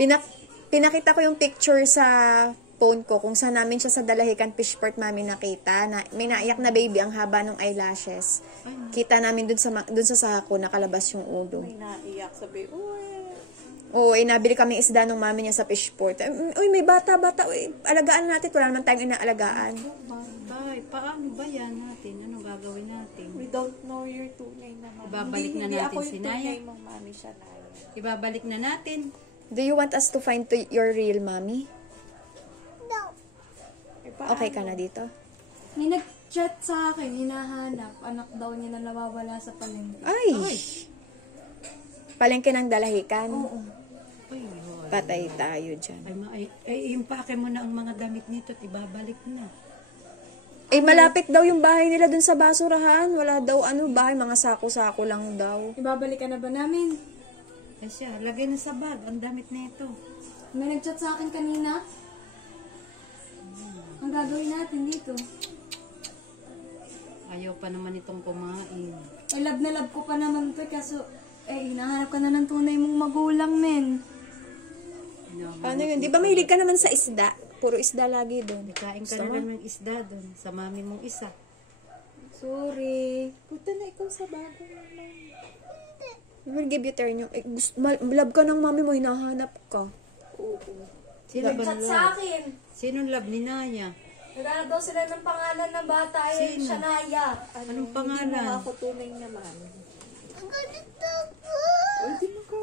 Pinak pinakita ko yung picture sa phone ko kung saan namin siya sa Dalahican Fishport mami nakita. Na, may naiyak na baby, ang haba ng eyelashes. Kita namin dun sa sako, nakalabas yung ulo. May naiyak, sabi, uy. Oo, nabili kami isda ng mami niya sa Fishport. Uy, may bata. Uy, alagaan natin. Wala naman tayong inaalagaan. Bye. Paano ba yan natin? Ano gagawin natin? We don't know your tunay na mami. Ibabalik na natin si Naya. Hindi ako yung tunay mong mami siya, Naya. Ibabalik na natin. Do you want us to find your real mommy? No. Okay ka na dito? May nag-chat sa akin, hinahanap. Anak daw niya na nawawala sa palengke. Ay! Palengke ng Dalahican. Oo. Ay, Patay tayo dyan. Impake mo na ang mga damit nito at ibabalik na. Malapit daw yung bahay nila dun sa basurahan. Wala daw bahay, mga sako-sako lang daw. Ibabalikan na ba namin? Ay siya, lagay na sa bag ang damit nito. May nag-chat sa akin kanina. Ang gagawin natin dito. Ayaw pa naman itong kumain. Love na love ko pa naman to kaso hinahanap ka na ng tunay mong magulang, men. Paano yun? Di ba mahilig ka naman sa isda? Puro isda lagi doon. Kain ka na lang ng isda doon sa mami mong isa. Sorry. Punta na ikaw sa bago naman. We will give you turn yung... love ka ng mami mo, hinahanap ka. Oo. Sino ba Nag-chat sa love? akin. Sinong love ni Naya? Nagana daw sila ng pangalan ng bata. Sino? Siya Naya. Anong Hindi pangalan? mo ako tunay na mami. Hindi mo ka.